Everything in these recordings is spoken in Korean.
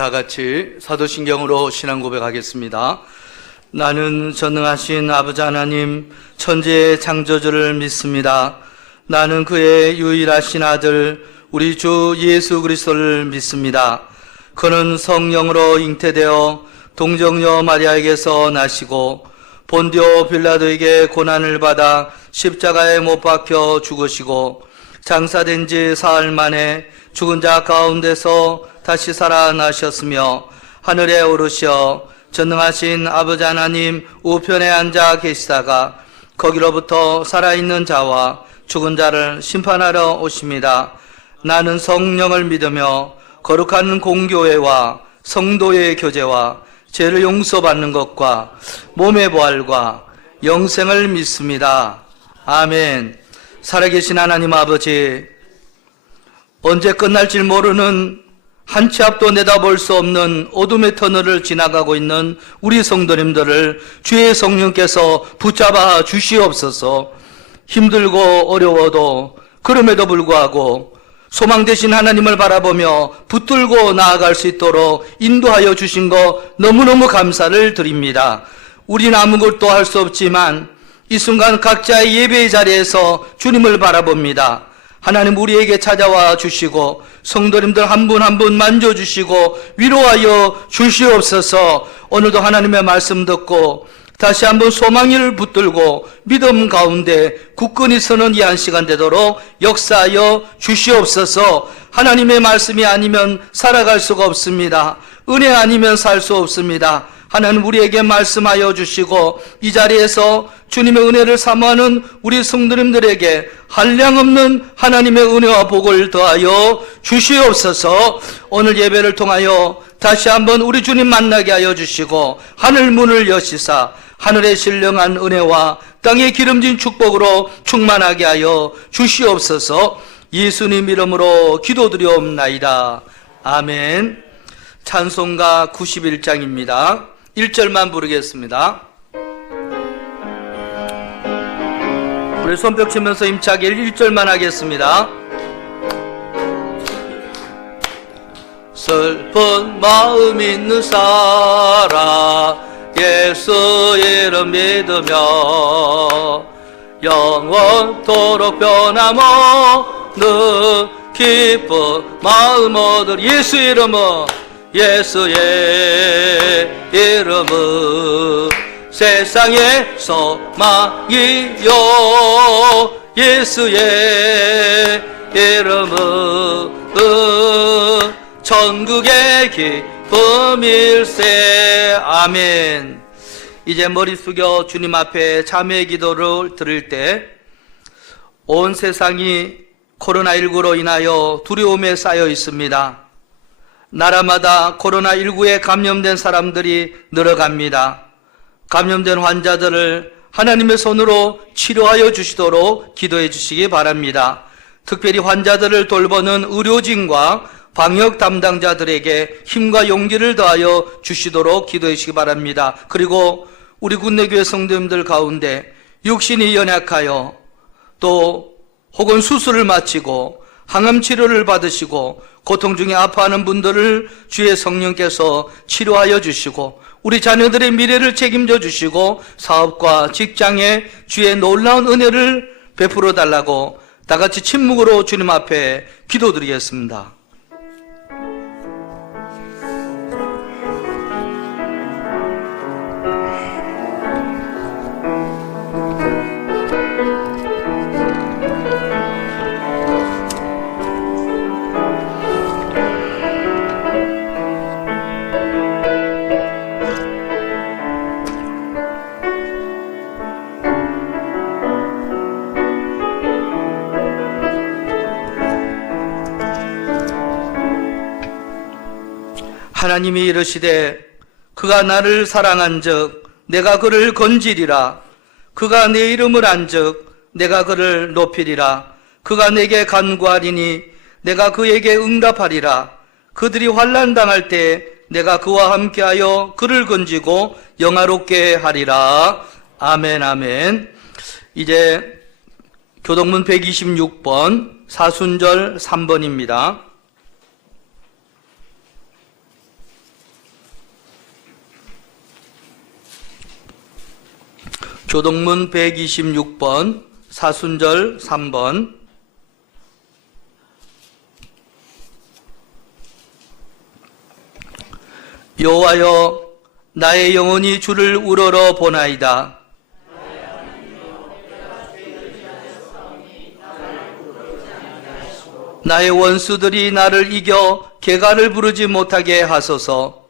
다 같이 사도신경으로 신앙 고백하겠습니다. 나는 전능하신 아버지 하나님 천지의 창조주를 믿습니다. 나는 그의 유일하신 아들 우리 주 예수 그리스도를 믿습니다. 그는 성령으로 잉태되어 동정녀 마리아에게서 나시고 본디오 빌라도에게 고난을 받아 십자가에 못 박혀 죽으시고 장사된 지 사흘 만에 죽은 자 가운데서 다시 살아나셨으며 하늘에 오르시어 전능하신 아버지 하나님 우편에 앉아 계시다가 거기로부터 살아있는 자와 죽은 자를 심판하러 오십니다. 나는 성령을 믿으며 거룩한 공교회와 성도의 교제와 죄를 용서받는 것과 몸의 부활과 영생을 믿습니다. 아멘. 살아계신 하나님 아버지, 언제 끝날지 모르는 한 치 앞도 내다볼 수 없는 어둠의 터널을 지나가고 있는 우리 성도님들을 주의 성령께서 붙잡아 주시옵소서. 힘들고 어려워도 그럼에도 불구하고 소망 되신 하나님을 바라보며 붙들고 나아갈 수 있도록 인도하여 주신 거 너무너무 감사를 드립니다. 우리는 아무것도 할 수 없지만 이 순간 각자의 예배의 자리에서 주님을 바라봅니다. 하나님 우리에게 찾아와 주시고 성도님들 한 분 한 분 만져주시고 위로하여 주시옵소서. 오늘도 하나님의 말씀 듣고 다시 한번 소망을 붙들고 믿음 가운데 굳건히 서는 이 한 시간 되도록 역사하여 주시옵소서. 하나님의 말씀이 아니면 살아갈 수가 없습니다. 은혜 아니면 살 수 없습니다. 하나님 우리에게 말씀하여 주시고 이 자리에서 주님의 은혜를 사모하는 우리 성도님들에게 한량없는 하나님의 은혜와 복을 더하여 주시옵소서. 오늘 예배를 통하여 다시 한번 우리 주님 만나게 하여 주시고 하늘 문을 여시사 하늘의 신령한 은혜와 땅의 기름진 축복으로 충만하게 하여 주시옵소서. 예수님 이름으로 기도드리옵나이다. 아멘. 찬송가 91장입니다. 1절만 부르겠습니다. 우리 손뼉 치면서 힘차게 1절만 하겠습니다. 슬픈 마음 있는 사람 예수 이름 믿으며 영원토록 변함없는 기쁜 마음 얻을 예수 이름은 예수의 이름은 세상의 소망이요 예수의 이름은 천국의 기쁨일세. 아멘. 이제 머리 숙여 주님 앞에 자매의 기도를 드릴 때 온 세상이 코로나19로 인하여 두려움에 쌓여 있습니다. 나라마다 코로나19에 감염된 사람들이 늘어갑니다. 감염된 환자들을 하나님의 손으로 치료하여 주시도록 기도해 주시기 바랍니다. 특별히 환자들을 돌보는 의료진과 방역 담당자들에게 힘과 용기를 더하여 주시도록 기도해 주시기 바랍니다. 그리고 우리 군내교회 성도님들 가운데 육신이 연약하여 또 혹은 수술을 마치고 항암 치료를 받으시고 고통 중에 아파하는 분들을 주의 성령께서 치료하여 주시고 우리 자녀들의 미래를 책임져 주시고 사업과 직장에 주의 놀라운 은혜를 베풀어 달라고 다 같이 침묵으로 주님 앞에 기도드리겠습니다. 하나님이 이르시되 그가 나를 사랑한즉 내가 그를 건지리라. 그가 내 이름을 안즉 내가 그를 높이리라. 그가 내게 간구하리니 내가 그에게 응답하리라. 그들이 환난 당할 때 내가 그와 함께하여 그를 건지고 영화롭게 하리라. 아멘. 아멘. 이제 교동문 126번 사순절 3번입니다. 교동문 126번, 사순절 3번. 여호와여, 나의 영혼이 주를 우러러 보나이다. 나의 원수들이 나를 이겨 개가를 부르지 못하게 하소서.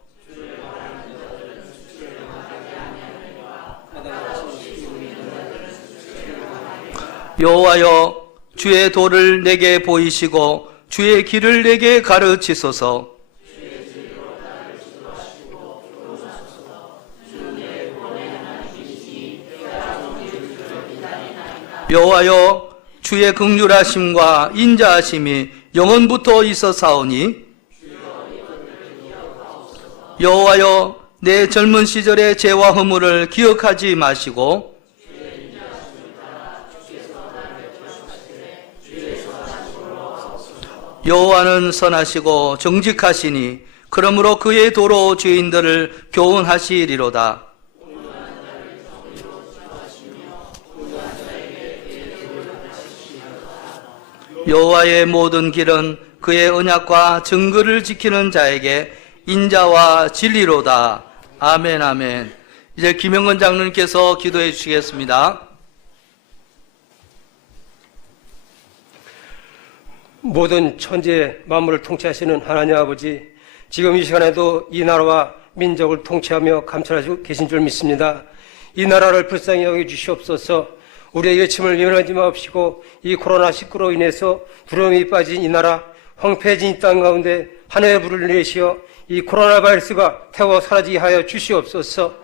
여호와여, 주의 도를 내게 보이시고 주의 길을 내게 가르치소서. 여호와여, 주의 긍휼하심과 인자하심이 영원부터 있어사오니 여호와여, 내 젊은 시절의 죄와 허물을 기억하지 마시고 여호와는 선하시고 정직하시니 그러므로 그의 도로 죄인들을 교훈하시리로다. 여호와의 모든 길은 그의 언약과 증거를 지키는 자에게 인자와 진리로다. 아멘, 아멘. 이제 김영건 장로님께서 기도해 주시겠습니다. 모든 천지의 만물을 통치하시는 하나님 아버지, 지금 이 시간에도 이 나라와 민족을 통치하며 감찰하시고 계신 줄 믿습니다. 이 나라를 불쌍히 여겨주시옵소서. 우리의 외침을 외면하지 마옵시고 이 코로나19로 인해서 두려움이 빠진 이 나라, 황폐해진 이 땅 가운데 하늘의 불을 내시어 이 코로나 바이러스가 태워 사라지게 하여 주시옵소서.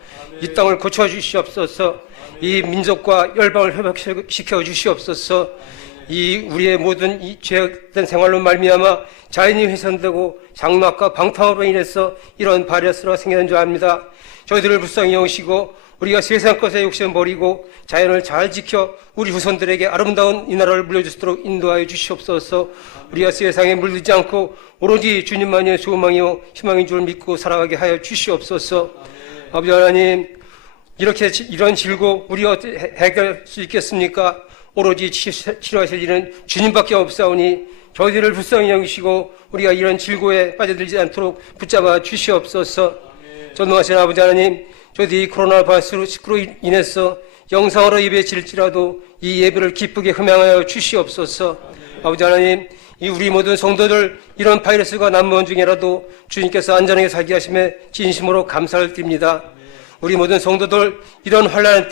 이 땅을 고쳐주시옵소서. 이 민족과 열방을 회복시켜 주시옵소서. 이 우리의 모든 이 죄악된 생활로 말미암아 자연이 훼손되고 장막과 방탕으로 인해서 이런 바이러스가 생기는 줄 압니다. 저희들을 불쌍히 여기시고 우리가 세상 것에 욕심 버리고 자연을 잘 지켜 우리 후손들에게 아름다운 이 나라를 물려줄 수 있도록 인도하여 주시옵소서. 우리가 세상에 물들지 않고 오로지 주님만이 소망이요 희망인 줄 믿고 살아가게 하여 주시옵소서. 아버지 하나님, 이렇게 이런 질고 우리가 어떻게 해결할 수 있겠습니까? 오로지 치료하실 일은 주님밖에 없사오니 저희들을 불쌍히 여기시고 우리가 이런 질고에 빠져들지 않도록 붙잡아 주시옵소서. 전능하신 아버지 하나님, 저희들이 코로나 바이러스로 인해서 영상으로 예배 드릴지라도 이 예배를 기쁘게 흠양하여 주시옵소서. 아버지 하나님, 이 우리 모든 성도들 이런 바이러스가 난무한 중이라도 주님께서 안전하게 살게 하심에 진심으로 감사를 드립니다. 우리 모든 성도들 이런 환난의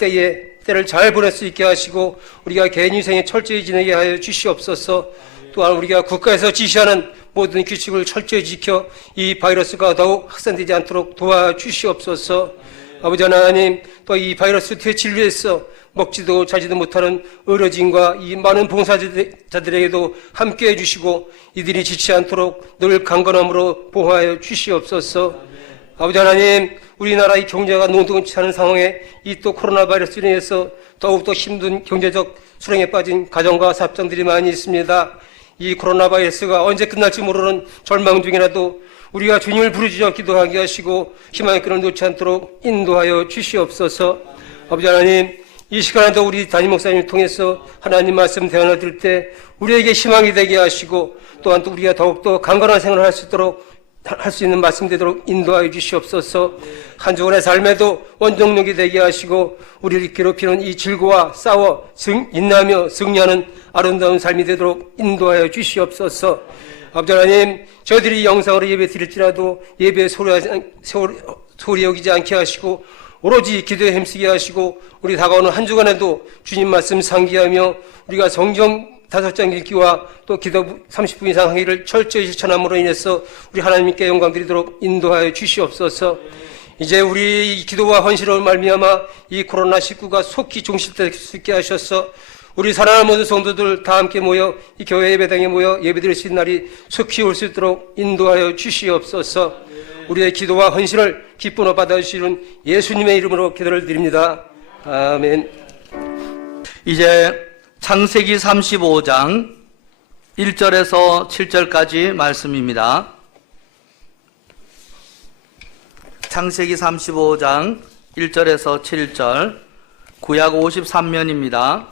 때를 잘 보낼 수 있게 하시고 우리가 개인 위생에 철저히 지내게 하여 주시옵소서. 또한 우리가 국가에서 지시하는 모든 규칙을 철저히 지켜 이 바이러스가 더욱 확산되지 않도록 도와주시옵소서. 아버지 하나님, 또 이 바이러스 퇴치를 위해서 먹지도 자지도 못하는 의료진과 이 많은 봉사자들에게도 함께해 주시고 이들이 지치지 않도록 늘 강건함으로 보호하여 주시옵소서. 아버지 하나님, 우리나라 이 경제가 녹록치 않은 상황에 이 또 코로나 바이러스로 인해서 더욱더 힘든 경제적 수렁에 빠진 가정과 사업장들이 많이 있습니다. 이 코로나 바이러스가 언제 끝날지 모르는 절망 중이라도 우리가 주님을 부르짖어 기도하게 하시고 희망의 끈을 놓지 않도록 인도하여 주시옵소서. 아버지 하나님, 이 시간에도 우리 담임 목사님을 통해서 하나님 말씀 대언을 들을 때 우리에게 희망이 되게 하시고 또한 또 우리가 더욱더 강건한 생활을 할 수 있도록 할 수 있는 말씀 되도록 인도하여 주시옵소서. 한 주간의 삶에도 원동력이 되게 하시고 우리를 괴롭히는 이 질고와 싸워 인내하며 승리하는 아름다운 삶이 되도록 인도하여 주시옵소서. 아버지 하나님, 저희들이 영상으로 예배 드릴지라도 예배에 소리 여기지 않게 하시고 오로지 기도에 힘쓰게 하시고 우리 다가오는 한 주간에도 주님 말씀 상기하며 우리가 성경 5장 읽기와 또 기도 30분 이상 하기를 철저히 실천함으로 인해서 우리 하나님께 영광 드리도록 인도하여 주시옵소서. 이제 우리 기도와 헌신으로 말미암아 이 코로나19가 속히 종식될 수 있게 하셔서 우리 사랑하는 모든 성도들 다 함께 모여 이 교회 예배당에 모여 예배드릴 수 있는 날이 속히 올 수 있도록 인도하여 주시옵소서. 우리의 기도와 헌신을 기쁨으로 받아주시는 예수님의 이름으로 기도를 드립니다. 아멘. 이제 창세기 35장 1절에서 7절까지 말씀입니다. 창세기 35장 1절에서 7절 구약 53면입니다.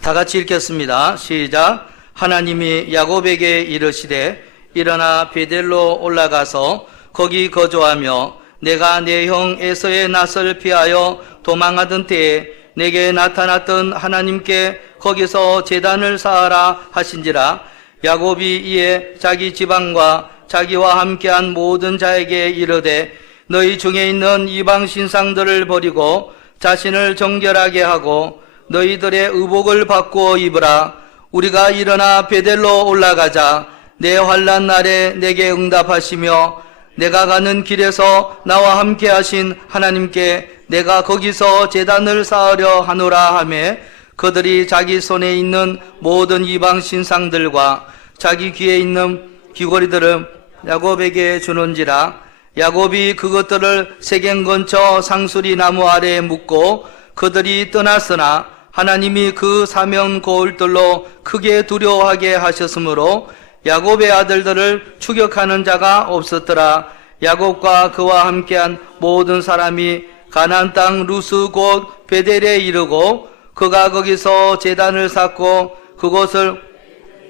다 같이 읽겠습니다. 시작. 하나님이 야곱에게 이르시되 일어나 베델로 올라가서 거기 거주하며 내가 내 형 에서의 낯을 피하여 도망하던 때에 내게 나타났던 하나님께 거기서 제단을 쌓아라 하신지라. 야곱이 이에 자기 지방과 자기와 함께한 모든 자에게 이르되 너희 중에 있는 이방 신상들을 버리고 자신을 정결하게 하고 너희들의 의복을 바꾸어 입으라. 우리가 일어나 베델로 올라가자. 내 환난 날에 내게 응답하시며 내가 가는 길에서 나와 함께 하신 하나님께 내가 거기서 제단을 쌓으려 하노라 하며 그들이 자기 손에 있는 모든 이방 신상들과 자기 귀에 있는 귀고리들을 야곱에게 주는지라. 야곱이 그것들을 세겜 근처 상수리 나무 아래에 묻고 그들이 떠났으나 하나님이 그 사면 고울들로 크게 두려워하게 하셨으므로 야곱의 아들들을 추격하는 자가 없었더라. 야곱과 그와 함께한 모든 사람이 가나안 땅 루스 곧 베델에 이르고 그가 거기서 제단을 쌓고 그곳을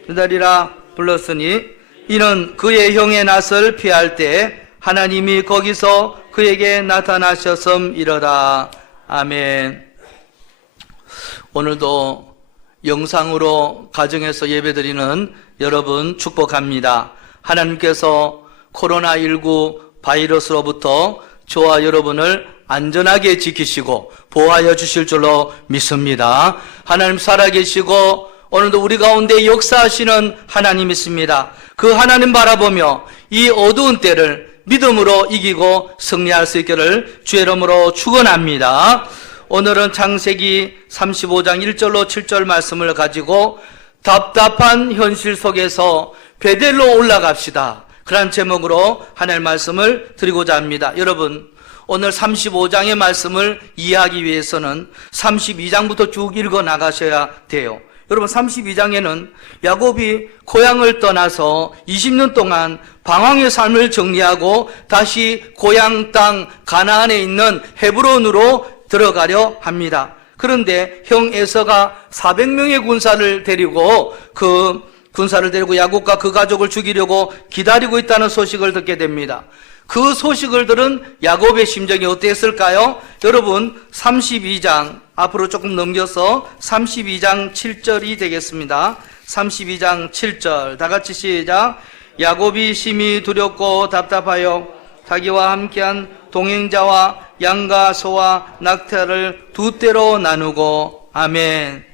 베델이라 불렀으니 이는 그의 형의 낯을 피할 때 하나님이 거기서 그에게 나타나셨음이로다. 아멘. 오늘도 영상으로 가정에서 예배드리는 여러분 축복합니다. 하나님께서 코로나19 바이러스로부터 저와 여러분을 안전하게 지키시고 보호하여 주실 줄로 믿습니다. 하나님 살아계시고 오늘도 우리 가운데 역사하시는 하나님이십니다. 그 하나님 바라보며 이 어두운 때를 믿음으로 이기고 승리할 수 있기를 주의 이름으로 축원합니다. 오늘은 창세기 35장 1절로 7절 말씀을 가지고 답답한 현실 속에서 베델로 올라갑시다. 그런 제목으로 하나님의 말씀을 드리고자 합니다. 여러분, 오늘 35장의 말씀을 이해하기 위해서는 32장부터 쭉 읽어 나가셔야 돼요. 여러분, 32장에는 야곱이 고향을 떠나서 20년 동안 방황의 삶을 정리하고 다시 고향 땅 가나안에 있는 헤브론으로 들어가려 합니다. 그런데 형 에서가 400명의 군사를 데리고 야곱과 그 가족을 죽이려고 기다리고 있다는 소식을 듣게 됩니다. 그 소식을 들은 야곱의 심정이 어땠을까요? 여러분, 32장 앞으로 조금 넘겨서 32장 7절이 되겠습니다. 32장 7절 다 같이 시작. 야곱이 심히 두렵고 답답하여 자기와 함께한 동행자와 양과 소와 낙타를 두 떼로 나누고. 아멘.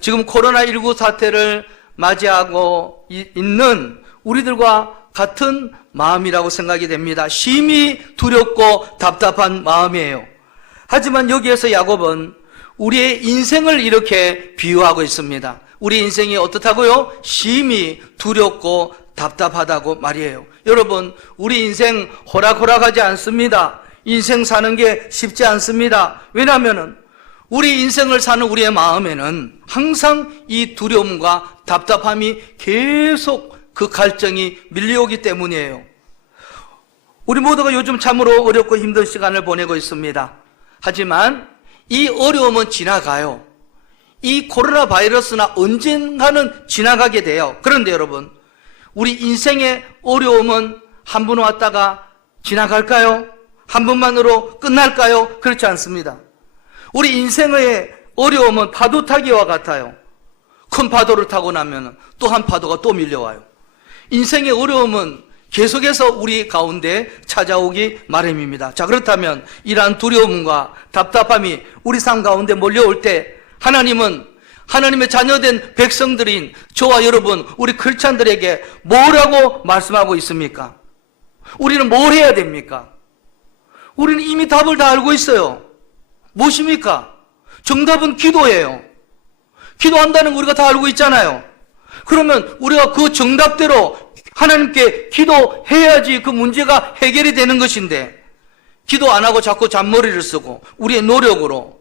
지금 코로나19 사태를 맞이하고 있는 우리들과 같은 마음이라고 생각이 됩니다. 심히 두렵고 답답한 마음이에요. 하지만 여기에서 야곱은 우리의 인생을 이렇게 비유하고 있습니다. 우리 인생이 어떻다고요? 심히 두렵고 답답하다고 말이에요. 여러분, 우리 인생 호락호락하지 않습니다. 인생 사는 게 쉽지 않습니다. 왜냐하면 우리 인생을 사는 우리의 마음에는 항상 이 두려움과 답답함이 계속 그 갈증이 밀려오기 때문이에요. 우리 모두가 요즘 참으로 어렵고 힘든 시간을 보내고 있습니다. 하지만 이 어려움은 지나가요. 이 코로나 바이러스나 언젠가는 지나가게 돼요. 그런데 여러분, 우리 인생의 어려움은 한 번 왔다가 지나갈까요? 한 번만으로 끝날까요? 그렇지 않습니다. 우리 인생의 어려움은 파도 타기와 같아요. 큰 파도를 타고 나면 또 한 파도가 또 밀려와요. 인생의 어려움은 계속해서 우리 가운데 찾아오기 마련입니다. 자, 그렇다면 이러한 두려움과 답답함이 우리 삶 가운데 몰려올 때 하나님은 하나님의 자녀된 백성들인 저와 여러분, 우리 크리스찬들에게 뭐라고 말씀하고 있습니까? 우리는 뭘 해야 됩니까? 우리는 이미 답을 다 알고 있어요. 무엇입니까? 정답은 기도예요. 기도한다는 거 우리가 다 알고 있잖아요. 그러면 우리가 그 정답대로 하나님께 기도해야지 그 문제가 해결이 되는 것인데, 기도 안 하고 자꾸 잔머리를 쓰고 우리의 노력으로,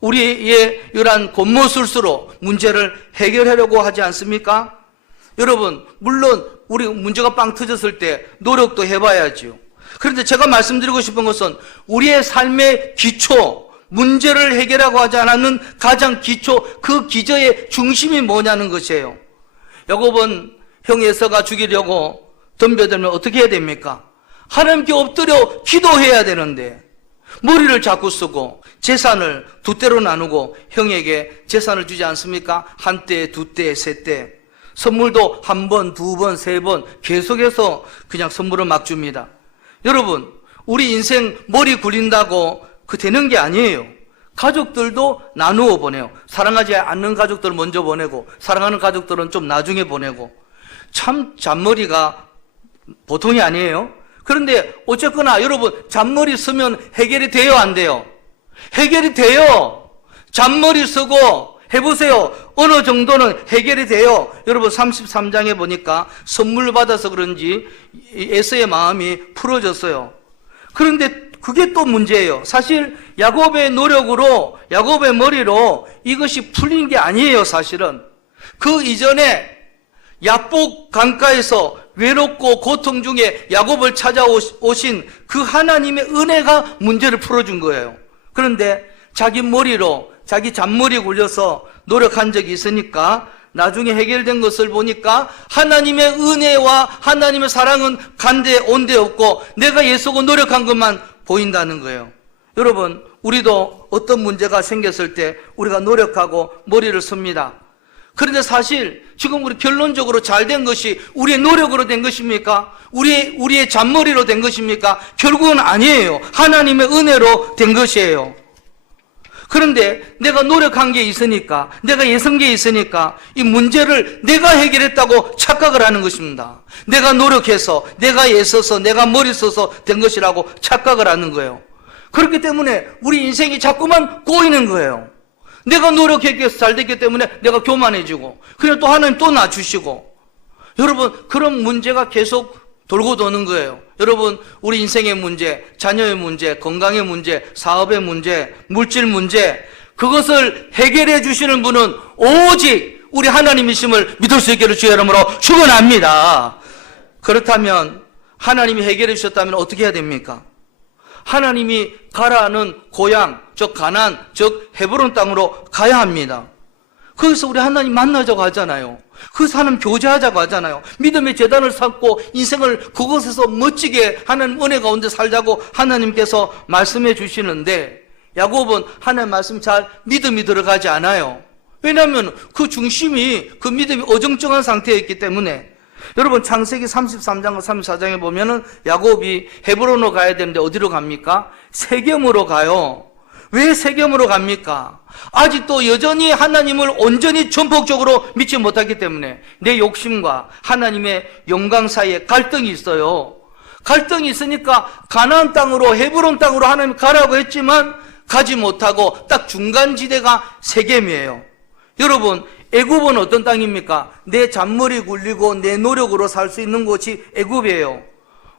우리의 이러한 곤모술수로 문제를 해결하려고 하지 않습니까? 여러분, 물론 우리 문제가 빵 터졌을 때 노력도 해봐야지요. 그런데 제가 말씀드리고 싶은 것은 우리의 삶의 기초, 문제를 해결하고 하지 않았는 가장 기초, 그 기저의 중심이 뭐냐는 것이에요. 야곱은 형 에서가 죽이려고 덤벼들면 어떻게 해야 됩니까? 하나님께 엎드려 기도해야 되는데 머리를 자꾸 쓰고 재산을 두 대로 나누고 형에게 재산을 주지 않습니까? 한 대, 두 대, 세 대. 선물도 한 번, 두 번, 세 번 계속해서 그냥 선물을 막 줍니다. 여러분, 우리 인생 머리 굴린다고 그 되는 게 아니에요. 가족들도 나누어 보내요. 사랑하지 않는 가족들 먼저 보내고 사랑하는 가족들은 좀 나중에 보내고. 참 잔머리가 보통이 아니에요. 그런데 어쨌거나 여러분, 잔머리 쓰면 해결이 돼요, 안 돼요? 해결이 돼요. 잔머리 쓰고 해보세요. 어느 정도는 해결이 돼요. 여러분, 33장에 보니까 선물 받아서 그런지 에서의 마음이 풀어졌어요. 그런데 그게 또 문제예요. 사실 야곱의 노력으로, 야곱의 머리로 이것이 풀린 게 아니에요, 사실은. 그 이전에 야복 강가에서 외롭고 고통 중에 야곱을 찾아오신 그 하나님의 은혜가 문제를 풀어준 거예요. 그런데 자기 머리로, 자기 잔머리 굴려서 노력한 적이 있으니까 나중에 해결된 것을 보니까 하나님의 은혜와 하나님의 사랑은 간데 온데 없고 내가 애쓰고 노력한 것만 보인다는 거예요. 여러분, 우리도 어떤 문제가 생겼을 때 우리가 노력하고 머리를 씁니다. 그런데 사실 지금 우리 결론적으로 잘 된 것이 우리의 노력으로 된 것입니까? 우리의 잔머리로 된 것입니까? 결국은 아니에요. 하나님의 은혜로 된 것이에요. 그런데 내가 노력한 게 있으니까, 내가 애쓴 게 있으니까 이 문제를 내가 해결했다고 착각을 하는 것입니다. 내가 노력해서, 내가 애써서, 내가 머리 써서 된 것이라고 착각을 하는 거예요. 그렇기 때문에 우리 인생이 자꾸만 꼬이는 거예요. 내가 노력했기 위해서 잘 됐기 때문에 내가 교만해지고, 그냥 또 하나님 또 낮추시고. 여러분, 그런 문제가 계속 돌고 도는 거예요. 여러분, 우리 인생의 문제, 자녀의 문제, 건강의 문제, 사업의 문제, 물질 문제, 그것을 해결해 주시는 분은 오직 우리 하나님이심을 믿을 수 있기를 주의 이름으로 축원합니다. 그렇다면 하나님이 해결해 주셨다면 어떻게 해야 됩니까? 하나님이 가라는 고향, 즉 가나안, 즉 헤브론 땅으로 가야 합니다. 거기서 우리 하나님 만나자고 하잖아요. 그 하나님 교제하자고 하잖아요. 믿음의 재단을 쌓고 인생을 그곳에서 멋지게 하나님 은혜 가운데 살자고 하나님께서 말씀해 주시는데 야곱은 하나님 말씀 잘 믿음이 들어가지 않아요. 왜냐하면 그 중심이, 그 믿음이 어정쩡한 상태였기 때문에. 여러분, 창세기 33장과 34장에 보면은 야곱이 헤브론으로 가야 되는데 어디로 갑니까? 세겜으로 가요. 왜 세겜으로 갑니까? 아직도 여전히 하나님을 온전히 전폭적으로 믿지 못하기 때문에 내 욕심과 하나님의 영광 사이에 갈등이 있어요. 갈등이 있으니까 가나안 땅으로, 헤브론 땅으로 하나님 가라고 했지만 가지 못하고 딱 중간지대가 세겜이에요. 여러분, 애굽은 어떤 땅입니까? 내 잔머리 굴리고 내 노력으로 살 수 있는 곳이 애굽이에요.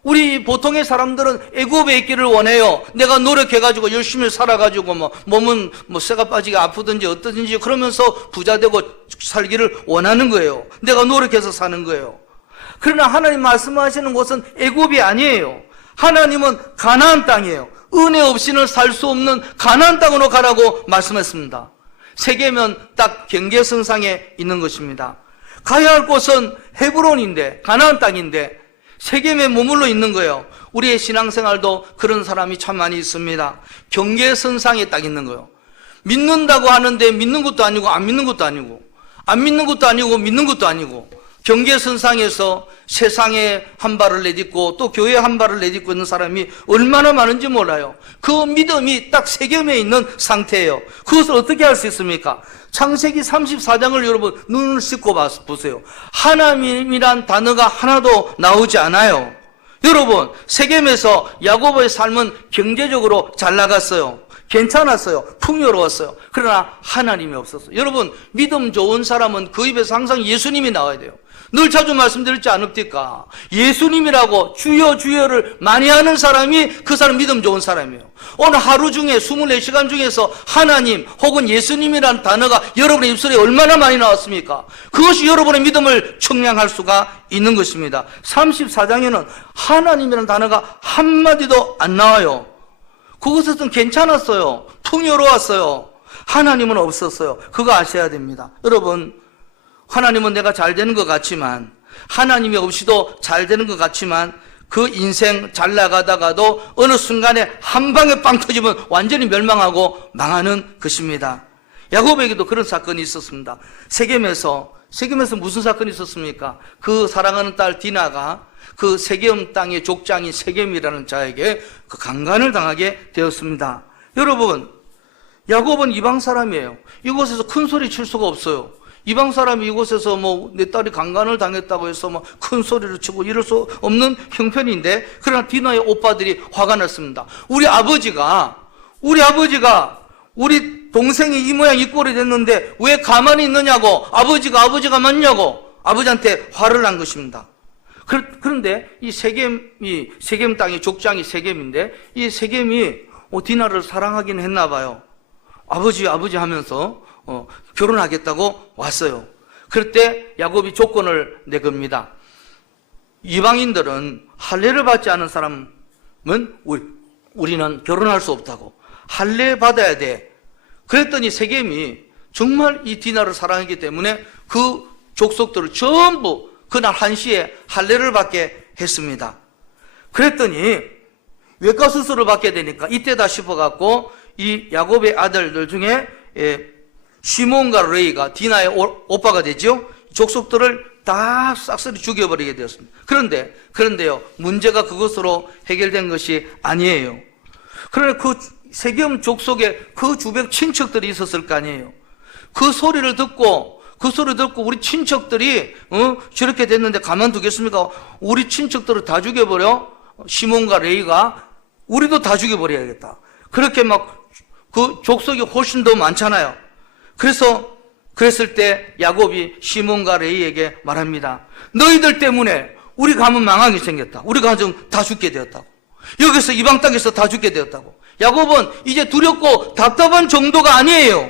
우리 보통의 사람들은 애굽에 있기를 원해요. 내가 노력해가지고 열심히 살아가지고 몸은 쇠가 빠지게 아프든지 어떠든지 그러면서 부자 되고 살기를 원하는 거예요. 내가 노력해서 사는 거예요. 그러나 하나님 말씀하시는 곳은 애굽이 아니에요. 하나님은 가나안 땅이에요. 은혜 없이는 살 수 없는 가나안 땅으로 가라고 말씀했습니다. 세계면 딱 경계선상에 있는 것입니다. 가야 할 곳은 헤브론인데, 가나안 땅인데 세겜에 머물러 있는 거예요. 우리의 신앙생활도 그런 사람이 참 많이 있습니다. 경계선상에 딱 있는 거예요. 믿는다고 하는데 믿는 것도 아니고 안 믿는 것도 아니고, 안 믿는 것도 아니고 믿는 것도 아니고, 경계선상에서 세상에 한 발을 내딛고 또 교회에 한 발을 내딛고 있는 사람이 얼마나 많은지 몰라요. 그 믿음이 딱 세겜에 있는 상태예요. 그것을 어떻게 할 수 있습니까? 창세기 34장을 여러분 눈을 씻고 보세요. 하나님이란 단어가 하나도 나오지 않아요. 여러분, 세겜에서 야곱의 삶은 경제적으로 잘 나갔어요. 괜찮았어요. 풍요로웠어요. 그러나 하나님이 없었어요. 여러분, 믿음 좋은 사람은 그 입에서 항상 예수님이 나와야 돼요. 늘 자주 말씀드렸지 않습니까? 예수님이라고 주여 주여를 많이 하는 사람이 그 사람 믿음 좋은 사람이에요. 오늘 하루 중에 24시간 중에서 하나님 혹은 예수님이라는 단어가 여러분의 입술에 얼마나 많이 나왔습니까? 그것이 여러분의 믿음을 청량할 수가 있는 것입니다. 34장에는 하나님이라는 단어가 한마디도 안 나와요. 그것은 괜찮았어요. 풍요로웠어요. 하나님은 없었어요. 그거 아셔야 됩니다. 여러분, 하나님은 내가 잘 되는 것 같지만, 하나님이 없이도 잘 되는 것 같지만, 그 인생 잘 나가다가도 어느 순간에 한 방에 빵 터지면 완전히 멸망하고 망하는 것입니다. 야곱에게도 그런 사건이 있었습니다. 세겜에서 무슨 사건이 있었습니까? 그 사랑하는 딸 디나가 그 세겜 땅의 족장인 세겜이라는 자에게 그 강간을 당하게 되었습니다. 여러분, 야곱은 이방 사람이에요. 이곳에서 큰 소리 칠 수가 없어요. 이방 사람이 이곳에서 내 딸이 강간을 당했다고 해서 큰 소리를 치고 이럴 수 없는 형편인데, 그러나 디나의 오빠들이 화가 났습니다. 우리 아버지가 우리 동생이 이 모양 이 꼴이 됐는데 왜 가만히 있느냐고, 아버지가 맞냐고 아버지한테 화를 난 것입니다. 그런데 이 세겜 땅의 족장이 세겜인데, 이 세겜이 디나를 사랑하긴 했나 봐요. 아버지 하면서 결혼하겠다고 왔어요. 그럴 때 야곱이 조건을 내겁니다. 이방인들은 할례를 받지 않은 사람은 우리는 결혼할 수 없다고, 할례 받아야 돼. 그랬더니 세겜이 정말 이 디나를 사랑하기 때문에 그 족속들을 전부 그날 한시에 할례를 받게 했습니다. 그랬더니 외과 수술을 받게 되니까 이때다 싶어갖고 이 야곱의 아들들 중에 시몬과 레이가 디나의 오빠가 되죠. 족속들을 다 싹쓸이 죽여버리게 되었습니다. 그런데요, 문제가 그것으로 해결된 것이 아니에요. 그러나 그 세겜 족속에 그 주변 친척들이 있었을 거 아니에요. 그 소리를 듣고 우리 친척들이 저렇게 됐는데 가만두겠습니까? 우리 친척들을 다 죽여버려. 시몬과 레이가 우리도 다 죽여버려야겠다. 그렇게 그 족속이 훨씬 더 많잖아요. 그랬을 때 야곱이 시몬과 레이에게 말합니다. 너희들 때문에 우리 가문 망하게 생겼다. 우리 가정 다 죽게 되었다고. 여기서 이방 땅에서 다 죽게 되었다고. 야곱은 이제 두렵고 답답한 정도가 아니에요.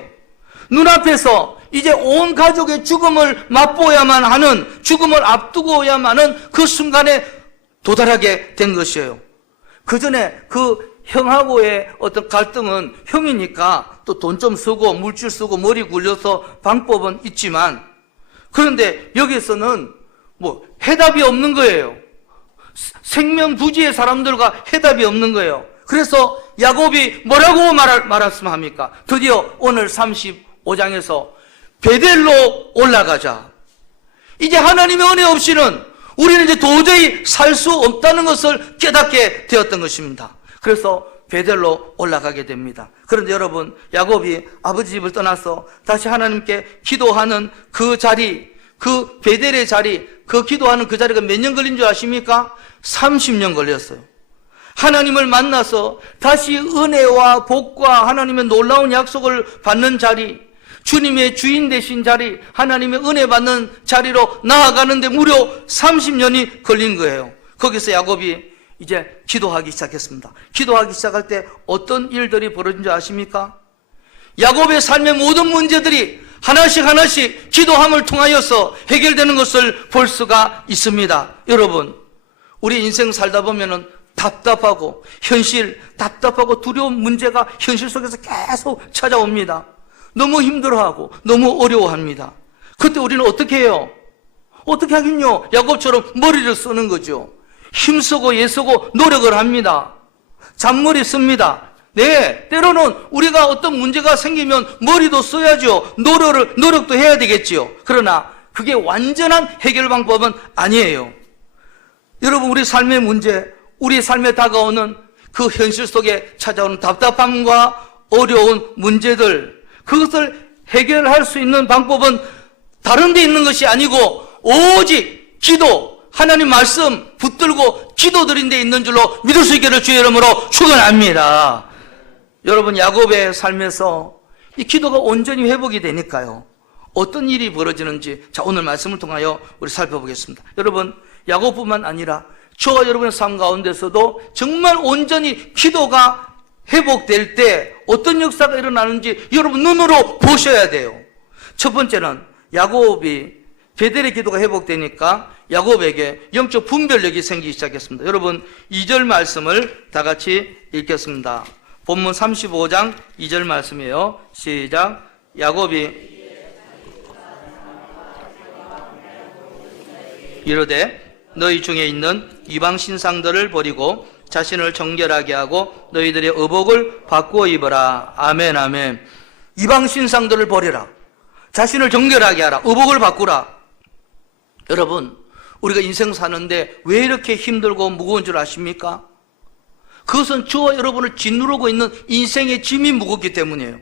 눈앞에서 이제 온 가족의 죽음을 맛보야만 하는, 죽음을 앞두고야만 하는 그 순간에 도달하게 된 것이에요. 그 전에 그 형하고의 어떤 갈등은 형이니까 또 돈 좀 쓰고 물질 쓰고 머리 굴려서 방법은 있지만, 그런데 여기서는 해답이 없는 거예요. 생명부지의 사람들과 해답이 없는 거예요. 그래서 야곱이 뭐라고 말씀합니까? 드디어 오늘 35장에서 베델로 올라가자. 이제 하나님의 은혜 없이는 우리는 이제 도저히 살 수 없다는 것을 깨닫게 되었던 것입니다. 그래서 베델로 올라가게 됩니다. 그런데 여러분, 야곱이 아버지 집을 떠나서 다시 하나님께 기도하는 그 자리, 그 베델의 자리, 그 기도하는 그 자리가 몇 년 걸린 줄 아십니까? 30년 걸렸어요. 하나님을 만나서 다시 은혜와 복과 하나님의 놀라운 약속을 받는 자리, 주님의 주인 되신 자리, 하나님의 은혜 받는 자리로 나아가는데 무려 30년이 걸린 거예요. 거기서 야곱이 이제 기도하기 시작했습니다. 기도하기 시작할 때 어떤 일들이 벌어진 줄 아십니까? 야곱의 삶의 모든 문제들이 하나씩 기도함을 통하여서 해결되는 것을 볼 수가 있습니다. 여러분, 우리 인생 살다 보면은 답답하고 답답하고 두려운 문제가 현실 속에서 계속 찾아옵니다. 너무 힘들어하고 너무 어려워합니다. 그때 우리는 어떻게 해요? 어떻게 하긴요? 야곱처럼 머리를 쓰는 거죠. 힘쓰고 애쓰고 노력을 합니다. 잔머리 씁니다. 네, 때로는 우리가 어떤 문제가 생기면 머리도 써야죠. 노력도 해야 되겠지요. 그러나 그게 완전한 해결 방법은 아니에요. 여러분, 우리 삶의 문제, 우리 삶에 다가오는 그 현실 속에 찾아오는 답답함과 어려운 문제들, 그것을 해결할 수 있는 방법은 다른 데 있는 것이 아니고 오직 기도, 하나님 말씀 붙들고 기도드린 데 있는 줄로 믿을 수 있기를 주의 이름으로 축원합니다. 여러분, 야곱의 삶에서 이 기도가 온전히 회복이 되니까요, 어떤 일이 벌어지는지 자 오늘 말씀을 통하여 우리 살펴보겠습니다. 여러분 야곱뿐만 아니라 저와 여러분의 삶 가운데서도 정말 온전히 기도가 회복될 때 어떤 역사가 일어나는지 여러분 눈으로 보셔야 돼요. 첫 번째는 야곱이 베델의 기도가 회복되니까 야곱에게 영적 분별력이 생기기 시작했습니다. 여러분 2절 말씀을 다 같이 읽겠습니다. 본문 35장 2절 말씀이에요. 시작. 야곱이 이르되 너희 중에 있는 이방 신상들을 버리고 자신을 정결하게 하고 너희들의 의복을 바꾸어 입어라. 아멘 아멘. 이방 신상들을 버려라. 자신을 정결하게 하라. 의복을 바꾸라. 여러분 우리가 인생 사는데 왜 이렇게 힘들고 무거운 줄 아십니까? 그것은 저와 여러분을 짓누르고 있는 인생의 짐이 무겁기 때문이에요.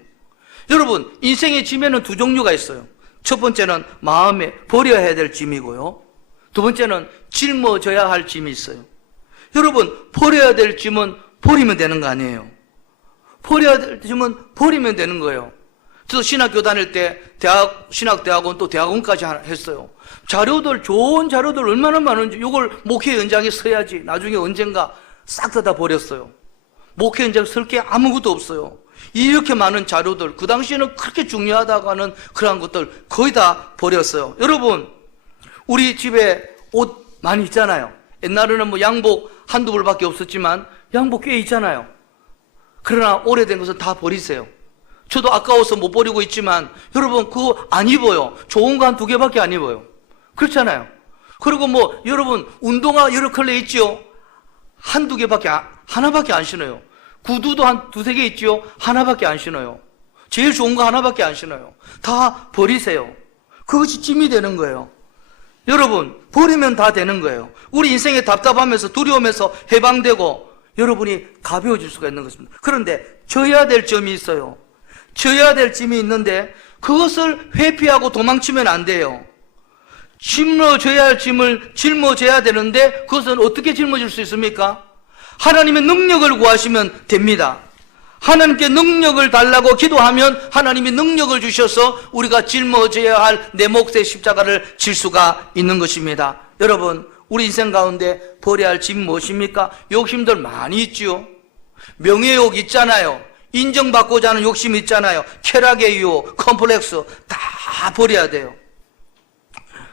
여러분 인생의 짐에는 두 종류가 있어요. 첫 번째는 마음에 버려야 될 짐이고요, 두 번째는 짊어져야 할 짐이 있어요. 여러분 버려야 될 짐은 버리면 되는 거 아니에요. 버려야 될 짐은 버리면 되는 거예요. 저도 신학교 다닐 때 신학대학원 또 대학원까지 했어요. 자료들 좋은 자료들 얼마나 많은지 이걸 목회 연장에 써야지 나중에 언젠가 싹 다 버렸어요. 목회 연장 쓸 게 아무것도 없어요. 이렇게 많은 자료들 그 당시에는 그렇게 중요하다고 하는 그러한 것들 거의 다 버렸어요. 여러분 우리 집에 옷 많이 있잖아요. 옛날에는 뭐 양복 한두 벌밖에 없었지만 양복 꽤 있잖아요. 그러나 오래된 것은 다 버리세요. 저도 아까워서 못 버리고 있지만 여러분 그거 안 입어요. 좋은 거 한 두 개밖에 안 입어요. 그렇잖아요. 그리고 뭐 여러분 운동화 여러 컬러 있지요. 한두 개밖에 하나밖에 안 신어요. 구두도 한 두세 개 있지요. 하나밖에 안 신어요. 제일 좋은 거 하나밖에 안 신어요. 다 버리세요. 그것이 짐이 되는 거예요. 여러분 버리면 다 되는 거예요. 우리 인생에 답답하면서 두려움에서 해방되고 여러분이 가벼워질 수가 있는 것입니다. 그런데 져야 될 점이 있어요. 져야 될 짐이 있는데 그것을 회피하고 도망치면 안 돼요. 짊어져야 할 짐을 짊어져야 되는데 그것은 어떻게 짊어질 수 있습니까? 하나님의 능력을 구하시면 됩니다. 하나님께 능력을 달라고 기도하면 하나님이 능력을 주셔서 우리가 짊어져야 할 내 몫의 십자가를 질 수가 있는 것입니다. 여러분 우리 인생 가운데 버려야 할 짐 무엇입니까? 욕심들 많이 있지요. 명예욕 있잖아요. 인정받고자 하는 욕심 있잖아요. 쾌락의 유혹, 컴플렉스 다 버려야 돼요.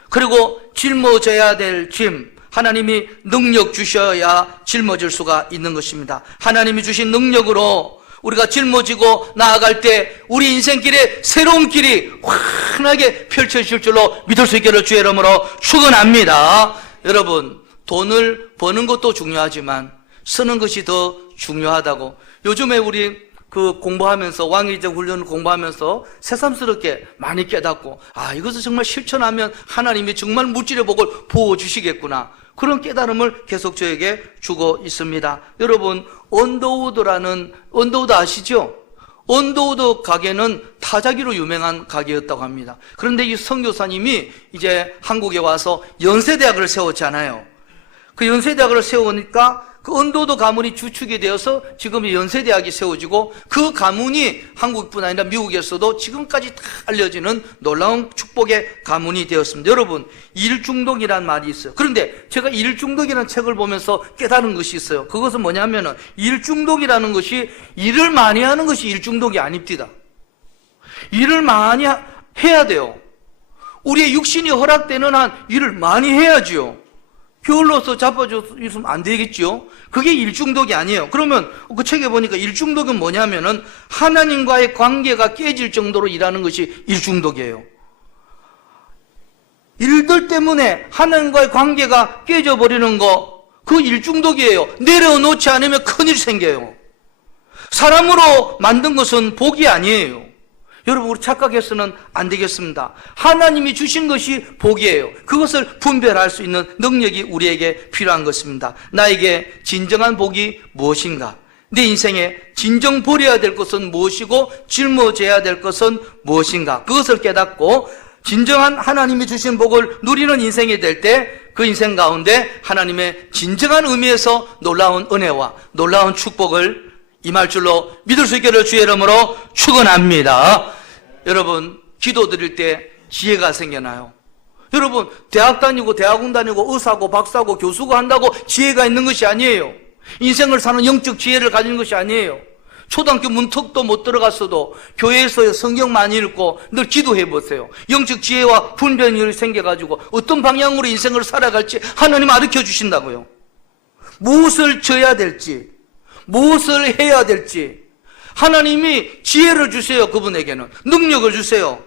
그리고 짊어져야 될 짐, 하나님이 능력 주셔야 짊어질 수가 있는 것입니다. 하나님이 주신 능력으로 우리가 짊어지고 나아갈 때 우리 인생길에 새로운 길이 환하게 펼쳐질 줄로 믿을 수 있기를 주의 이름으로 축원합니다. 여러분 돈을 버는 것도 중요하지만 쓰는 것이 더 중요하다고 요즘에 우리 공부하면서 왕의적 훈련을 공부하면서 새삼스럽게 많이 깨닫고 이것을 정말 실천하면 하나님이 정말 물질의 복을 부어주시겠구나 그런 깨달음을 계속 저에게 주고 있습니다. 여러분 언더우드 아시죠? 언더우드 가게는 타자기로 유명한 가게였다고 합니다. 그런데 이 선교사님이 이제 한국에 와서 연세대학을 세웠잖아요. 그 연세대학을 세우니까 그 언더우드 가문이 주축이 되어서 지금 이 연세대학이 세워지고 그 가문이 한국뿐 아니라 미국에서도 지금까지 다 알려지는 놀라운 축복의 가문이 되었습니다. 여러분 일중독이라는 말이 있어요. 그런데 제가 일중독이라는 책을 보면서 깨달은 것이 있어요. 그것은 뭐냐면은 일중독이라는 것이 일을 많이 하는 것이 일중독이 아닙니다. 일을 많이 해야 돼요. 우리의 육신이 허락되는 한 일을 많이 해야지요. 게을러서 자빠져 있으면 안 되겠죠. 그게 일중독이 아니에요. 그러면 그 책에 보니까 일중독은 뭐냐면은 하나님과의 관계가 깨질 정도로 일하는 것이 일중독이에요. 일들 때문에 하나님과의 관계가 깨져버리는 거, 그 일중독이에요. 내려놓지 않으면 큰일 생겨요. 사람으로 만든 것은 복이 아니에요. 여러분 우리 착각해서는 안 되겠습니다. 하나님이 주신 것이 복이에요. 그것을 분별할 수 있는 능력이 우리에게 필요한 것입니다. 나에게 진정한 복이 무엇인가? 내 인생에 진정 버려야 될 것은 무엇이고 짊어져야 될 것은 무엇인가? 그것을 깨닫고 진정한 하나님이 주신 복을 누리는 인생이 될 때 그 인생 가운데 하나님의 진정한 의미에서 놀라운 은혜와 놀라운 축복을 임할 줄로 믿을 수 있기를 주의 이름으로 축원합니다. 여러분 기도 드릴 때 지혜가 생겨나요. 여러분, 대학 다니고 대학원 다니고 의사고 박사고 교수고 한다고 지혜가 있는 것이 아니에요. 인생을 사는 영적 지혜를 가지는 것이 아니에요. 초등학교 문턱도 못 들어갔어도 교회에서 성경 많이 읽고 늘 기도해 보세요. 영적 지혜와 분별이 생겨가지고 어떤 방향으로 인생을 살아갈지 하나님 가르쳐 주신다고요. 무엇을 져야 될지, 무엇을 해야 될지 하나님이 지혜를 주세요. 그분에게는 능력을 주세요.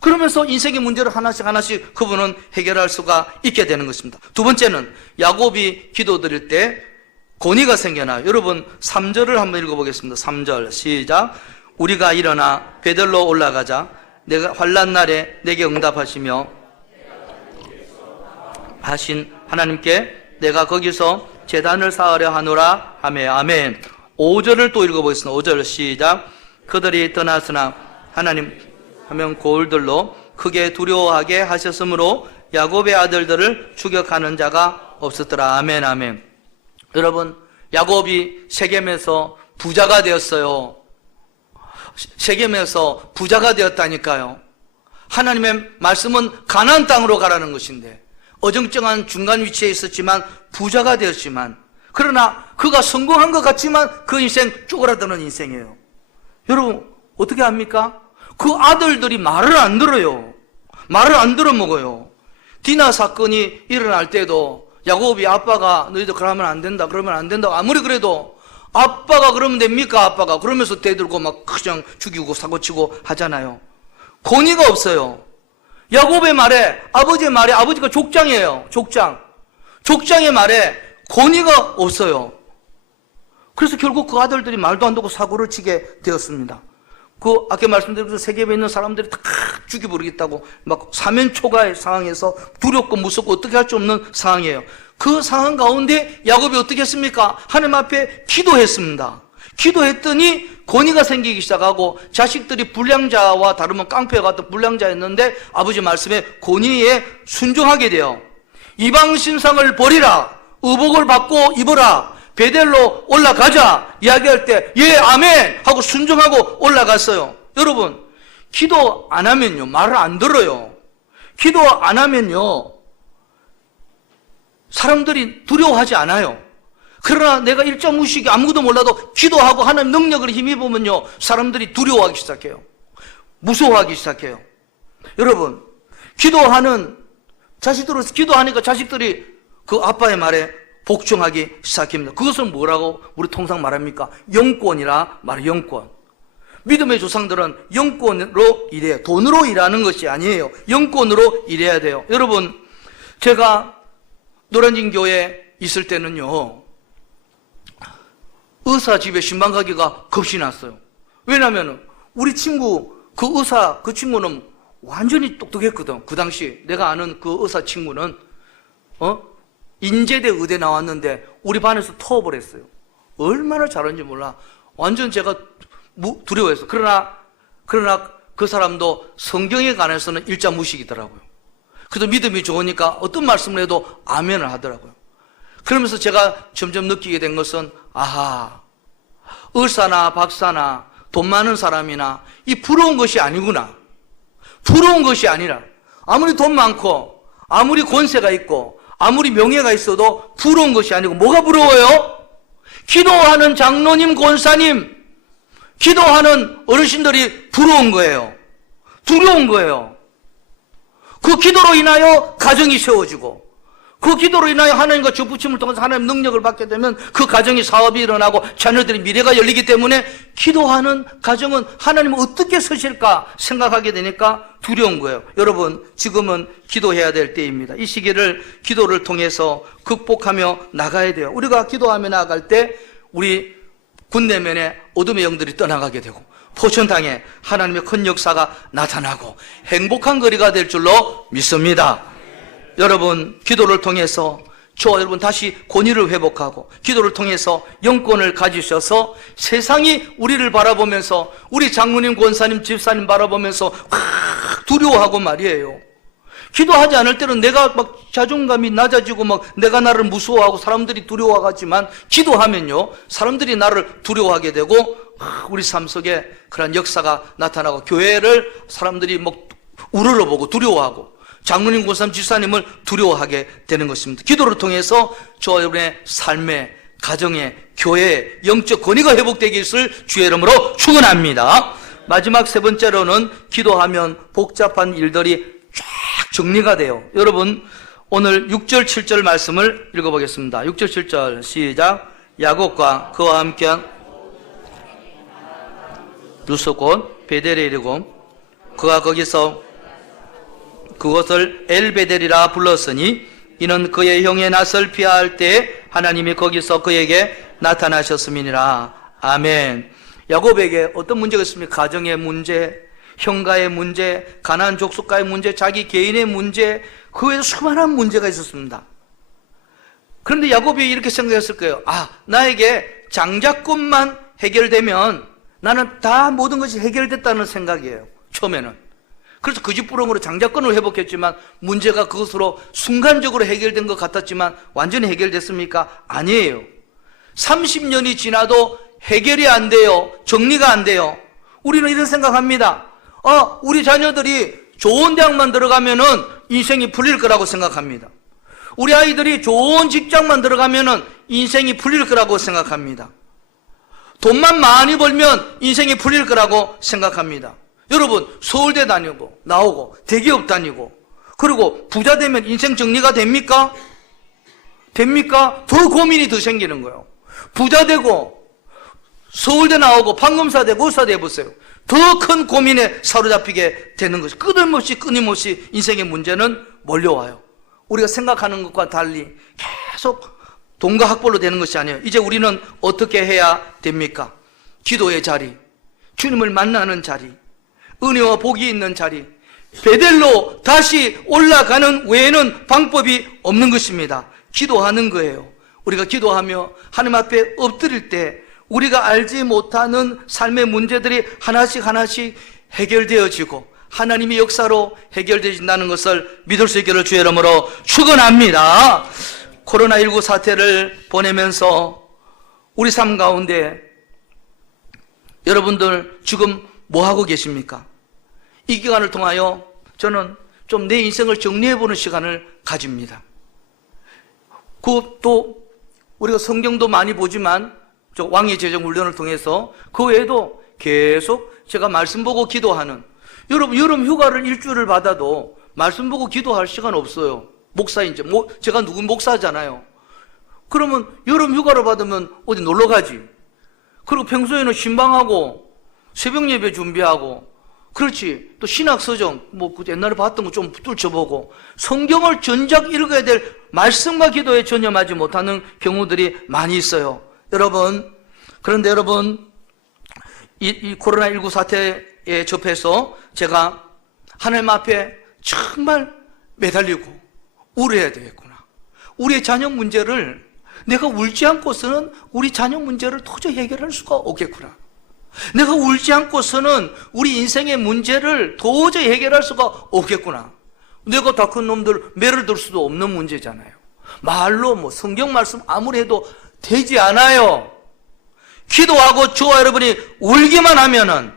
그러면서 인생의 문제를 하나씩 그분은 해결할 수가 있게 되는 것입니다. 두 번째는 야곱이 기도드릴 때 권위가 생겨나요. 여러분 3절을 한번 읽어보겠습니다. 3절 시작. 우리가 일어나 베들로 올라가자. 내가 환난 날에 내게 응답하시며 하신 하나님께 내가 거기서 제단을 쌓으려 하노라 하매 아멘. 5절을 또 읽어보겠습니다. 5절 시작. 그들이 떠났으나 하나님 하면 고울들로 크게 두려워하게 하셨으므로 야곱의 아들들을 추격하는 자가 없었더라. 아멘 아멘. 여러분, 야곱이 세겜에서 부자가 되었어요. 세겜에서 부자가 되었다니까요. 하나님의 말씀은 가나안 땅으로 가라는 것인데 어정쩡한 중간 위치에 있었지만 부자가 되었지만 그러나 그가 성공한 것 같지만 그 인생 쪼그라드는 인생이에요. 여러분 어떻게 합니까? 그 아들들이 말을 안 들어요. 말을 안 들어먹어요. 디나 사건이 일어날 때도 야곱이 아빠가 너희들 그러면 안 된다 그러면 안 된다 아무리 그래도 아빠가 그러면 됩니까? 아빠가 그러면서 대들고 막 그냥 죽이고 사고치고 하잖아요. 권위가 없어요. 야곱의 말에 아버지의 말에 아버지가 족장이에요. 족장의 말에 권위가 없어요. 그래서 결국 그 아들들이 말도 안 듣고 사고를 치게 되었습니다. 그 아까 말씀드린 세계에 있는 사람들이 다 죽여버리겠다고 막 사면초가의 상황에서 두렵고 무섭고 어떻게 할 수 없는 상황이에요. 그 상황 가운데 야곱이 어떻게 했습니까? 하나님 앞에 기도했습니다. 기도했더니 권위가 생기기 시작하고 자식들이 불량자와 다르면 깡패와 같은 불량자였는데 아버지 말씀에 권위에 순종하게 돼요. 이방 신상을 버리라, 의복을 받고 입어라, 베델로 올라가자 이야기할 때 예 아멘 하고 순종하고 올라갔어요. 여러분 기도 안 하면요 말을 안 들어요. 기도 안 하면요 사람들이 두려워하지 않아요. 그러나 내가 일자무식이 아무것도 몰라도 기도하고 하나님 능력을 힘입으면요 사람들이 두려워하기 시작해요. 무서워하기 시작해요. 여러분 기도하는 자식들은 기도하니까 자식들이 그 아빠의 말에 복종하기 시작합니다. 그것은 뭐라고 우리 통상 말합니까? 영권이라 말해요. 영권. 믿음의 조상들은 영권으로 일해요. 돈으로 일하는 것이 아니에요. 영권으로 일해야 돼요. 여러분 제가 노란진 교회에 있을 때는요 의사 집에 신방 가기가 겁이 났어요. 왜냐하면 우리 친구 그 의사 그 친구는 완전히 똑똑했거든. 그 당시 내가 아는 그 의사 친구는 인제대 의대 나왔는데 우리 반에서 토업을 했어요. 얼마나 잘하는지 몰라. 완전 제가 두려워했어요. 그러나 그 사람도 성경에 관해서는 일자무식이더라고요. 그래도 믿음이 좋으니까 어떤 말씀을 해도 아멘을 하더라고요. 그러면서 제가 점점 느끼게 된 것은 아하, 의사나 박사나 돈 많은 사람이나 이 부러운 것이 아니구나. 부러운 것이 아니라 아무리 돈 많고 아무리 권세가 있고 아무리 명예가 있어도 부러운 것이 아니고 뭐가 부러워요? 기도하는 장로님, 권사님, 기도하는 어르신들이 부러운 거예요. 두려운 거예요. 그 기도로 인하여 가정이 세워지고 그 기도로 인하여 하나님과 접붙임을 통해서 하나님 능력을 받게 되면 그 가정이 사업이 일어나고 자녀들의 미래가 열리기 때문에 기도하는 가정은 하나님은 어떻게 서실까 생각하게 되니까 두려운 거예요. 여러분 지금은 기도해야 될 때입니다. 이 시기를 기도를 통해서 극복하며 나가야 돼요. 우리가 기도하며 나아갈 때 우리 군내면에 어둠의 영들이 떠나가게 되고 포천당에 하나님의 큰 역사가 나타나고 행복한 거리가 될 줄로 믿습니다. 여러분 기도를 통해서 저와 여러분 다시 권위를 회복하고 기도를 통해서 영권을 가지셔서 세상이 우리를 바라보면서 우리 장로님, 권사님, 집사님 바라보면서 두려워하고 말이에요. 기도하지 않을 때는 내가 막 자존감이 낮아지고 막 내가 나를 무서워하고 사람들이 두려워하지만 기도하면요 사람들이 나를 두려워하게 되고 우리 삶 속에 그런 역사가 나타나고 교회를 사람들이 막 우러러보고 두려워하고 장로님, 권사님, 집사님을 두려워하게 되는 것입니다. 기도를 통해서 저와 여러분의 삶에, 가정에, 교회에 영적 권위가 회복되기 위해서 주의 이름으로 축원합니다. 마지막 세 번째로는 기도하면 복잡한 일들이 쫙 정리가 돼요. 여러분, 오늘 6절, 7절 말씀을 읽어보겠습니다. 6절, 7절 시작. 야곱과 그와 함께한 루스 곧 베델에 이르고 그가 거기서 그것을 엘베델이라 불렀으니 이는 그의 형의 낯을 피할 때 하나님이 거기서 그에게 나타나셨음이니라. 아멘. 야곱에게 어떤 문제가 있습니까? 가정의 문제, 형가의 문제, 가나안 족속과의 문제, 자기 개인의 문제, 그 외에 수많은 문제가 있었습니다. 그런데 야곱이 이렇게 생각했을 거예요. 아, 나에게 장자권만 해결되면 나는 다 모든 것이 해결됐다는 생각이에요. 처음에는. 그래서 그 집부름으로 장자권을 회복했지만 문제가 그것으로 순간적으로 해결된 것 같았지만 완전히 해결됐습니까? 아니에요. 30년이 지나도 해결이 안 돼요. 정리가 안 돼요. 우리는 이런 생각합니다. 우리 자녀들이 좋은 대학만 들어가면은 인생이 풀릴 거라고 생각합니다. 우리 아이들이 좋은 직장만 들어가면은 인생이 풀릴 거라고 생각합니다. 돈만 많이 벌면 인생이 풀릴 거라고 생각합니다. 여러분, 서울대 다니고 나오고 대기업 다니고 그리고 부자 되면 인생 정리가 됩니까? 됩니까? 더 고민이 더 생기는 거예요. 부자 되고 서울대 나오고 판검사 되고 의사 돼보세요. 더 큰 고민에 사로잡히게 되는 것이 끊임없이 인생의 문제는 몰려와요. 우리가 생각하는 것과 달리 계속 돈과 학벌로 되는 것이 아니에요. 이제 우리는 어떻게 해야 됩니까? 기도의 자리, 주님을 만나는 자리, 은혜와 복이 있는 자리, 베델로 다시 올라가는 외에는 방법이 없는 것입니다. 기도하는 거예요. 우리가 기도하며 하나님 앞에 엎드릴 때 우리가 알지 못하는 삶의 문제들이 하나씩 해결되어지고 하나님의 역사로 해결되어진다는 것을 믿을 수 있기를 주의 이름으로 축원합니다. 코로나19 사태를 보내면서 우리 삶 가운데 여러분들 지금 뭐 하고 계십니까? 이 기간을 통하여 저는 좀 내 인생을 정리해보는 시간을 가집니다. 또 우리가 성경도 많이 보지만 저 왕의 제정 훈련을 통해서 그 외에도 계속 제가 말씀 보고 기도하는, 여러분 여름 휴가를 일주일을 받아도 말씀 보고 기도할 시간 없어요. 목사인지 제가 누군 목사잖아요. 그러면 여름 휴가를 받으면 어디 놀러 가지. 그리고 평소에는 신방하고 새벽 예배 준비하고 그렇지. 또 신학서정 옛날에 봤던 거 좀 뚫쳐보고 성경을 전작 읽어야 될 말씀과 기도에 전념하지 못하는 경우들이 많이 있어요. 여러분, 그런데 여러분, 이 코로나19 사태에 접해서 제가 하나님 앞에 정말 매달리고 울어야 되겠구나. 우리의 자녀 문제를 내가 울지 않고서는 우리 자녀 문제를 도저히 해결할 수가 없겠구나. 내가 울지 않고서는 우리 인생의 문제를 도저히 해결할 수가 없겠구나. 내가 다 큰 놈들 매를 들 수도 없는 문제잖아요. 말로 성경 말씀 아무리 해도 되지 않아요. 기도하고 저와 여러분이 울기만 하면은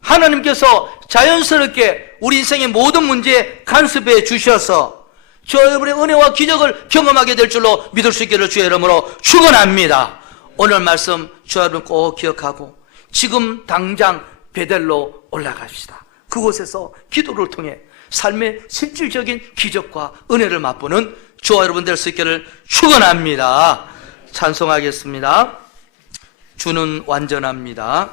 하나님께서 자연스럽게 우리 인생의 모든 문제에 간섭해 주셔서 저와 여러분의 은혜와 기적을 경험하게 될 줄로 믿을 수 있기를 주의 이름으로 축원합니다. 오늘 말씀 저와 여러분 꼭 기억하고 지금 당장 베델로 올라갑시다. 그곳에서 기도를 통해 삶의 실질적인 기적과 은혜를 맛보는 저와 여러분 될 수 있기를 축원합니다. 찬송하겠습니다. 주는 완전합니다.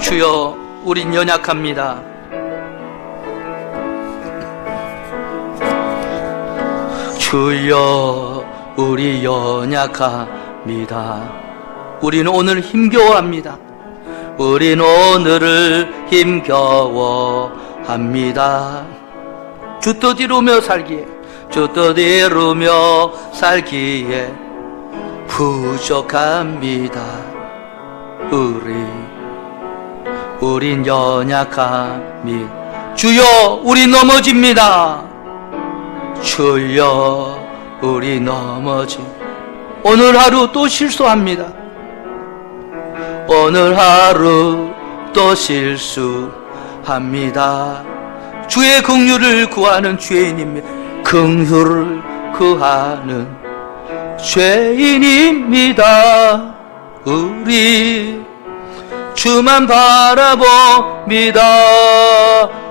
주여, 우린 연약합니다. 주여, 우리 연약합니다. 우리는 오늘 힘겨워합니다. 우린 오늘을 힘겨워합니다. 주 뜻 이루며 살기에, 주 뜻 이루며 살기에 부족합니다. 우린 연약합니다. 주여, 우리 넘어집니다. 주여 우리 넘어진 오늘 하루 또 실수합니다. 오늘 하루 또 실수합니다. 주의 긍휼을 구하는 죄인입니다. 긍휼을 구하는 죄인입니다. 우리 주만 바라봅니다.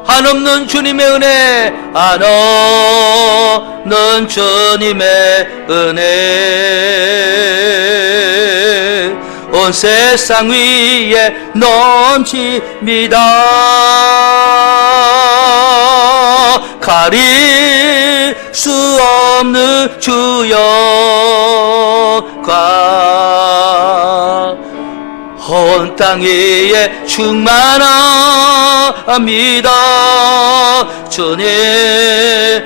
한없는 주님의 은혜, 한없는 주님의 은혜 온 세상 위에 넘칩니다. 가릴 수 없는 주여 과 온 땅 위에 충만합니다. 주님만의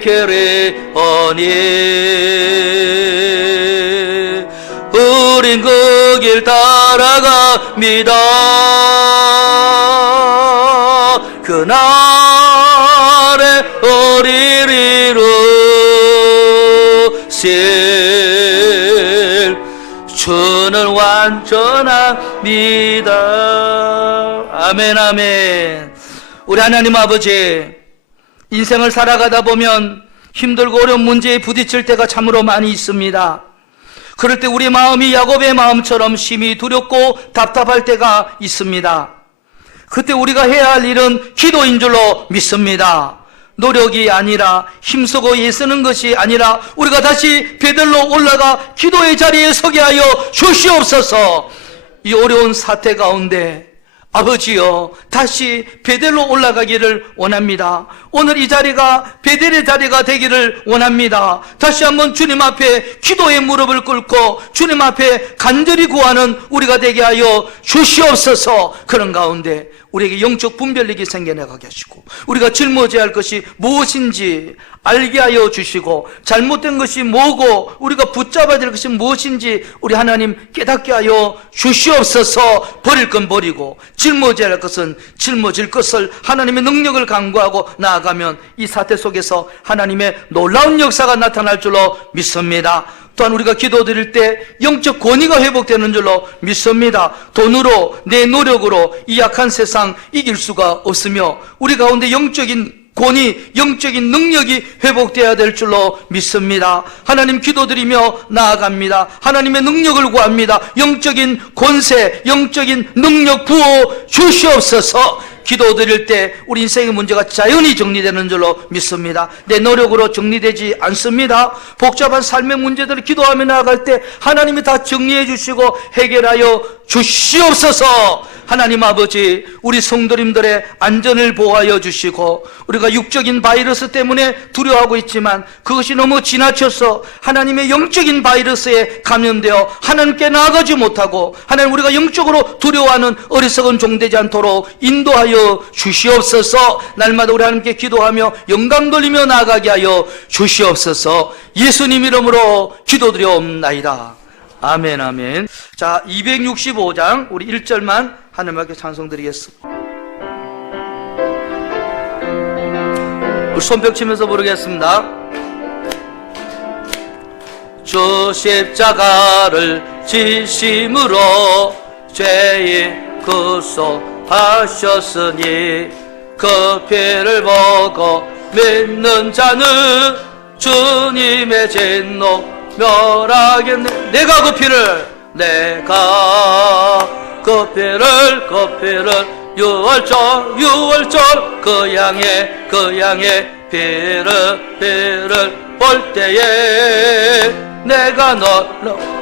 계례오니 우린 그 길 따라갑니다. 그날에 우리를 이루실 주는 완전합니다. 아멘 아멘. 우리 하나님 아버지, 인생을 살아가다 보면 힘들고 어려운 문제에 부딪힐 때가 참으로 많이 있습니다. 그럴 때 우리 마음이 야곱의 마음처럼 심히 두렵고 답답할 때가 있습니다. 그때 우리가 해야 할 일은 기도인 줄로 믿습니다. 노력이 아니라 힘쓰고 애쓰는 것이 아니라 우리가 다시 베들로 올라가 기도의 자리에 서게 하여 주시옵소서. 이 어려운 사태 가운데 아버지여 다시 베델로 올라가기를 원합니다. 오늘 이 자리가 베델의 자리가 되기를 원합니다. 다시 한번 주님 앞에 기도의 무릎을 꿇고 주님 앞에 간절히 구하는 우리가 되게 하여 주시옵소서. 그런 가운데 우리에게 영적 분별력이 생겨나가게 하시고 우리가 짊어져야 할 것이 무엇인지 알게 하여 주시고 잘못된 것이 뭐고 우리가 붙잡아야 될 것이 무엇인지 우리 하나님 깨닫게 하여 주시옵소서. 버릴 건 버리고 짊어져야 할 것은 짊어질 것을 하나님의 능력을 간구하고 나아가면 이 사태 속에서 하나님의 놀라운 역사가 나타날 줄로 믿습니다. 또한 우리가 기도드릴 때 영적 권위가 회복되는 줄로 믿습니다. 돈으로 내 노력으로 이 약한 세상 이길 수가 없으며 우리 가운데 영적인 권위, 영적인 능력이 회복되어야 될 줄로 믿습니다. 하나님 기도드리며 나아갑니다. 하나님의 능력을 구합니다. 영적인 권세, 영적인 능력 부어 주시옵소서. 기도드릴 때 우리 인생의 문제가 자연히 정리되는 줄로 믿습니다. 내 노력으로 정리되지 않습니다. 복잡한 삶의 문제들을 기도하며 나아갈 때 하나님이 다 정리해 주시고 해결하여 주시옵소서. 하나님 아버지, 우리 성도님들의 안전을 보호하여 주시고 우리가 육적인 바이러스 때문에 두려워하고 있지만 그것이 너무 지나쳐서 하나님의 영적인 바이러스에 감염되어 하나님께 나아가지 못하고 하나님 우리가 영적으로 두려워하는 어리석은 종되지 않도록 인도하여 주시옵소서. 날마다 우리 하나님께 기도하며 영광 돌리며 나아가게 하여 주시옵소서. 예수님 이름으로 기도드려옵나이다. 아멘 아멘. 자, 265장 우리 1절만 하나님께 찬송드리겠습니다. 우리 손뼉 치면서 부르겠습니다. 주 십자가를 지심으로 죄인 구속하셨으니 그 피를 보고 믿는 자는 주님의 진노 멸하겠네. 내가 그 피를 그 피를 유월절 그 양의 피를 볼 때에 내가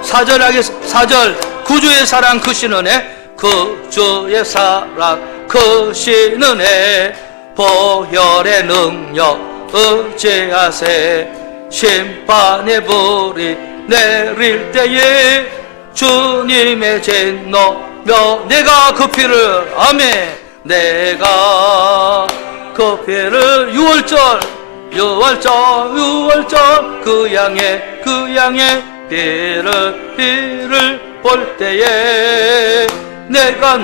사절 구주의 사랑 크신 은혜 구주의 사랑 크신 은혜 보혈의 능력 의지하세 심판의 불이 내릴 때에 주님의 진노 내가 그 피를 아멘 내가 그 피를 유월절 그 양의 피를 볼 때에 내가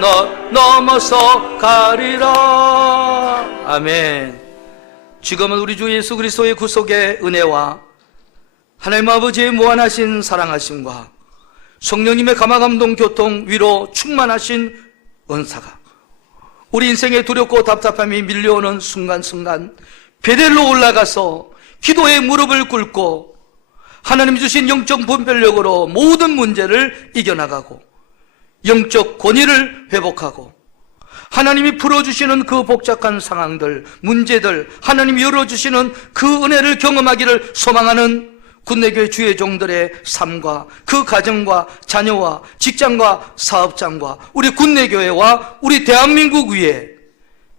넘어서 가리라. 아멘. 지금은 우리 주 예수 그리스도의 구속의 은혜와 하나님 아버지의 무한하신 사랑하심과 성령님의 감화감동 교통 위로 충만하신 은사가 우리 인생에 두렵고 답답함이 밀려오는 순간순간 베델로 올라가서 기도의 무릎을 꿇고 하나님이 주신 영적 분별력으로 모든 문제를 이겨나가고 영적 권위를 회복하고 하나님이 풀어주시는 그 복잡한 상황들, 문제들, 하나님이 열어주시는 그 은혜를 경험하기를 소망하는 군내교회 주의 종들의 삶과 그 가정과 자녀와 직장과 사업장과 우리 군내교회와 우리 대한민국 위에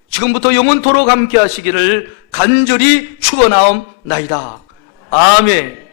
지금부터 영원토록 함께 하시기를 간절히 축원하옵나이다. 아멘.